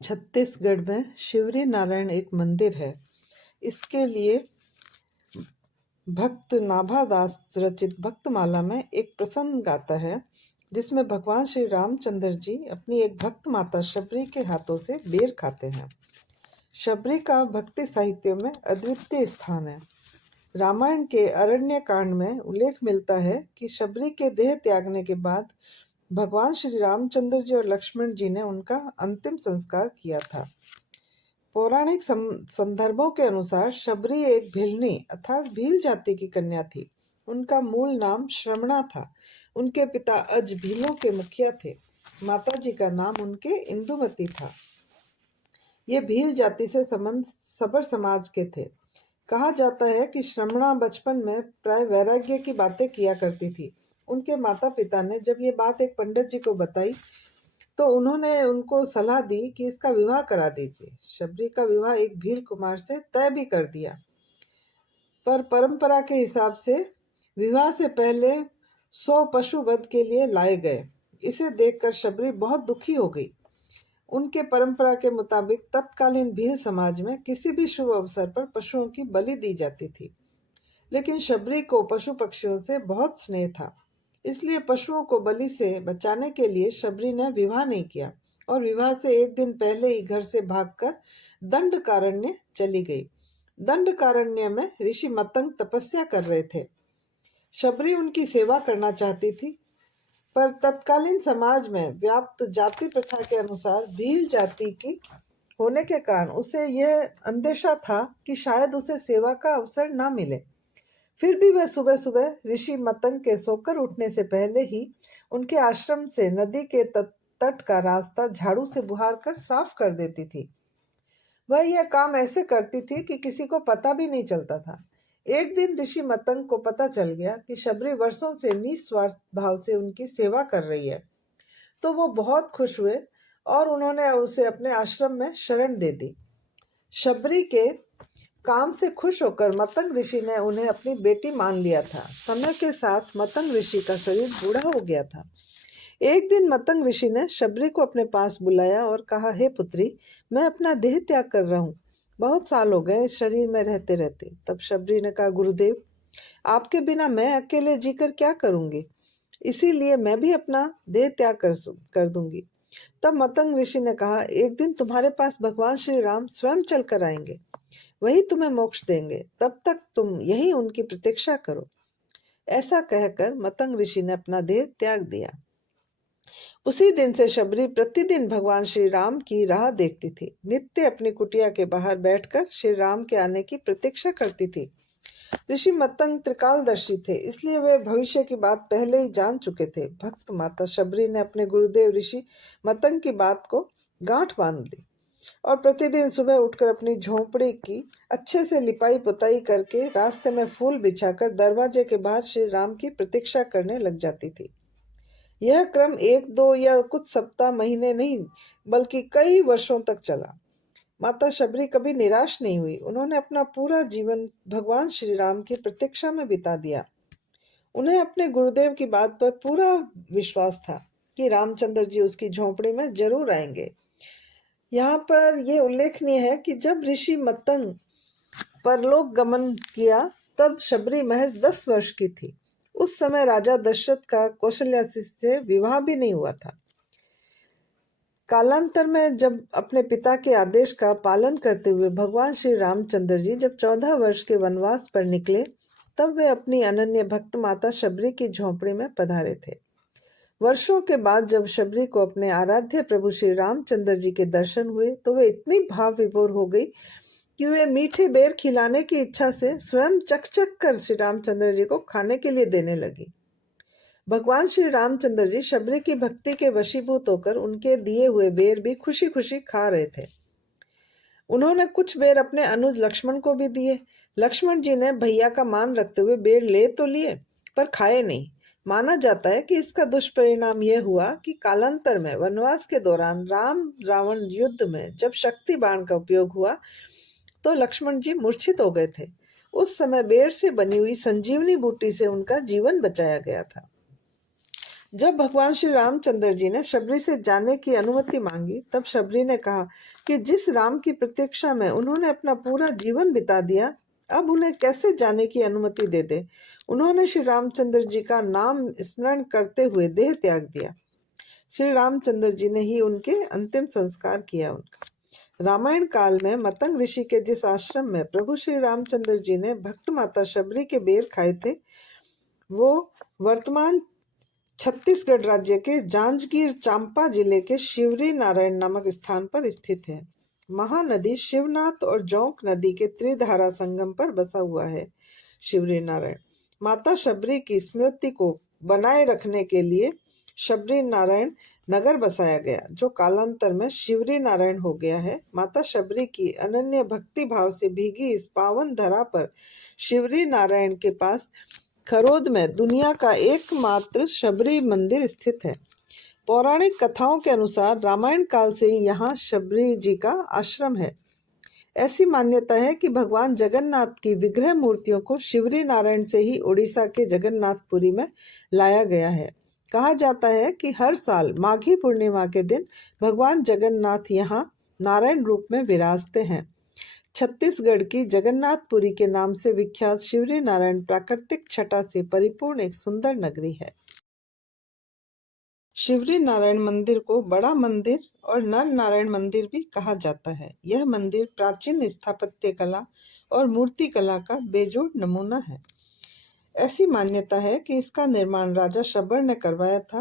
छत्तीसगढ़ में शिवरी नारायण एक मंदिर है। इसके लिए भक्त नाभादास रचित भक्तमाला में एक प्रसंग गाता है, जिसमें भगवान श्री रामचंद्र जी अपनी एक भक्त माता शबरी के हाथों से बेर खाते हैं। शबरी का भक्ति साहित्य में अद्वितीय स्थान है। रामायण के अरण्य कांड में उल्लेख मिलता है कि शबरी के देह त्यागने के बाद भगवान श्री रामचंद्र जी और लक्ष्मण जी ने उनका अंतिम संस्कार किया था। पौराणिक संदर्भों के अनुसार शबरी एक भिलनी अर्थात भील जाति की कन्या थी। उनका मूल नाम श्रमणा था। उनके पिता अज भीलों के मुखिया थे। माताजी का नाम उनके इंदुमती था। ये भील जाति से संबंध सबर समाज के थे। कहा जाता है कि श्रमणा बचपन में प्राय वैराग्य की बातें किया करती थी। उनके माता पिता ने जब ये बात एक पंडित जी को बताई तो उन्होंने उनको सलाह दी कि इसका विवाह करा दीजिए। शबरी का विवाह एक भील कुमार से तय भी कर दिया, पर परंपरा के हिसाब से विवाह से पहले 100 पशु वध के लिए लाए गए। इसे देखकर शबरी बहुत दुखी हो गई। उनके परंपरा के मुताबिक तत्कालीन भील समाज में किसी भी शुभ अवसर पर पशुओं की बलि दी जाती थी, लेकिन शबरी को पशु पक्षियों से बहुत स्नेह था। इसलिए पशुओं को बलि से बचाने के लिए शबरी ने विवाह नहीं किया और विवाह से एक दिन पहले ही घर से भागकर दंडकारण्य चली गई। दंडकारण्य में ऋषि मतंग तपस्या कर रहे थे। शबरी उनकी सेवा करना चाहती थी, पर तत्कालीन समाज में व्याप्त जाति प्रथा के अनुसार भील जाति की होने के कारण उसे यह अंदेशा था कि शायद उसे सेवा का अवसर ना मिले। फिर भी वह सुबह सुबह ऋषि मतंग के सोकर उठने से पहले ही उनके आश्रम से नदी के तट का रास्ता झाड़ू से बुहार कर साफ कर देती थी। वह यह काम ऐसे करती थी कि किसी को पता भी नहीं चलता था। एक दिन ऋषि मतंग को पता चल गया कि शबरी वर्षों से निस्वार्थ भाव से उनकी सेवा कर रही है, तो वो बहुत खुश हुए और उन्होंने उसे अपने आश्रम में शरण दे दी। शबरी के काम से खुश होकर मतंग ऋषि ने उन्हें अपनी बेटी मान लिया था। समय के साथ मतंग ऋषि का शरीर बूढ़ा हो गया था। एक दिन मतंग ऋषि ने शबरी को अपने पास बुलाया और कहा, हे पुत्री, मैं अपना देह त्याग कर रहा हूँ। बहुत साल हो गए इस शरीर में रहते रहते। तब शबरी ने कहा, गुरुदेव, आपके बिना मैं अकेले जीकर क्या करूंगी, इसीलिए मैं भी अपना देह त्याग कर दूंगी। तब मतंग ऋषि ने कहा, एक दिन तुम्हारे पास भगवान श्री राम स्वयं चल कर आएंगे, वही तुम्हें मोक्ष देंगे, तब तक तुम यही उनकी प्रतीक्षा करो। ऐसा कहकर मतंग ऋषि ने अपना देह त्याग दिया। उसी दिन से शबरी प्रतिदिन भगवान श्री राम की राह देखती थी। नित्य अपनी कुटिया के बाहर बैठकर श्री राम के आने की प्रतीक्षा करती थी। ऋषि मतंग त्रिकालदर्शी थे, इसलिए वे भविष्य की बात पहले ही जान चुके थे। भक्त माता शबरी ने अपने गुरुदेव ऋषि मतंग की बात को गांठ बांध ली और प्रतिदिन सुबह उठकर अपनी झोंपड़ी की अच्छे से लिपाई पुताई करके रास्ते में फूल बिछाकर दरवाजे के बाहर श्री राम की प्रतीक्षा करने लग जाती थी। यह क्रम 1-2 या कुछ सप्ताह महीने नहीं बल्कि कई वर्षों तक चला। माता शबरी कभी निराश नहीं हुई। उन्होंने अपना पूरा जीवन भगवान श्री राम की प्रतीक्षा में बिता दिया। उन्हें अपने गुरुदेव की बात पर पूरा विश्वास था कि रामचंद्र जी उसकी झोंपड़ी में जरूर आएंगे। यहाँ पर यह उल्लेखनीय है कि जब ऋषि मतंग परलोक गमन किया तब शबरी महज 10 वर्ष की थी। उस समय राजा दशरथ का कौशल्या से विवाह भी नहीं हुआ था। कालांतर में जब अपने पिता के आदेश का पालन करते हुए भगवान श्री रामचंद्र जी जब 14 वर्ष के वनवास पर निकले, तब वे अपनी अनन्य भक्त माता शबरी की झोंपड़ी में पधारे थे। वर्षों के बाद जब शबरी को अपने आराध्य प्रभु श्री रामचंद्र जी के दर्शन हुए तो वे इतनी भाव विभोर हो गई कि वे मीठे बेर खिलाने की इच्छा से स्वयं चक चक कर श्री रामचंद्र जी को खाने के लिए देने लगी। भगवान श्री रामचंद्र जी शबरी की भक्ति के वशीभूत होकर उनके दिए हुए बेर भी खुशी खुशी खा रहे थे। उन्होंने कुछ बेर अपने अनुज लक्ष्मण को भी दिए। लक्ष्मण जी ने भैया का मान रखते हुए बेर ले तो लिए, पर खाए नहीं। माना जाता है कि इसका दुष्परिणाम यह हुआ कि कालांतर में वनवास के दौरान राम रावण युद्ध में जब शक्ति बाण का उपयोग हुआ तो लक्ष्मण जी मूर्छित हो गए थे। उस समय बेर से बनी हुई संजीवनी बूटी से उनका जीवन बचाया गया था। जब भगवान श्री रामचंद्र जी ने शबरी से जाने की अनुमति मांगी, तब शबरी ने कहा कि जिस राम की प्रतीक्षा में उन्होंने अपना पूरा जीवन बिता दिया, अब उन्हें कैसे जाने की अनुमति दे दे। उन्होंने श्री रामचंद्र जी का नाम स्मरण करते हुए देह त्याग दिया। श्री रामचंद्र जी ने ही उनके अंतिम संस्कार किया। उनका रामायण काल में मतंग ऋषि के जिस आश्रम में प्रभु श्री रामचंद्र जी ने भक्त माता शबरी के बेर खाए थे, वो वर्तमान छत्तीसगढ़ राज्य के जांजगीर चांपा जिले के शिवरी नारायण नामक स्थान पर स्थित है। महानदी शिवनाथ और जौंक नदी के त्रिधारा संगम पर बसा हुआ है शिवरी नारायण। माता शबरी की स्मृति को बनाए रखने के लिए शबरी नारायण नगर बसाया गया, जो कालांतर में शिवरी नारायण हो गया है। माता शबरी की अनन्य भक्ति भाव से भीगी इस पावन धरा पर शिवरी नारायण के पास खरोद में दुनिया का एकमात्र शबरी मंदिर स्थित है। पौराणिक कथाओं के अनुसार रामायण काल से ही यहाँ शबरी जी का आश्रम है। ऐसी मान्यता है कि भगवान जगन्नाथ की विग्रह मूर्तियों को शिवरी नारायण से ही उड़ीसा के जगन्नाथपुरी में लाया गया है। कहा जाता है कि हर साल माघी पूर्णिमा के दिन भगवान जगन्नाथ यहाँ नारायण रूप में विराजते हैं। छत्तीसगढ़ की जगन्नाथपुरी के नाम से विख्यात शिवरी नारायण प्राकृतिक छटा से परिपूर्ण एक सुंदर नगरी है। शिवरी नारायण मंदिर को बड़ा मंदिर और नर नारायण मंदिर भी कहा जाता है। यह मंदिर प्राचीन स्थापत्य कला और मूर्ति कला का बेजोड़ नमूना है। ऐसी मान्यता है कि इसका निर्माण राजा शबर ने करवाया था।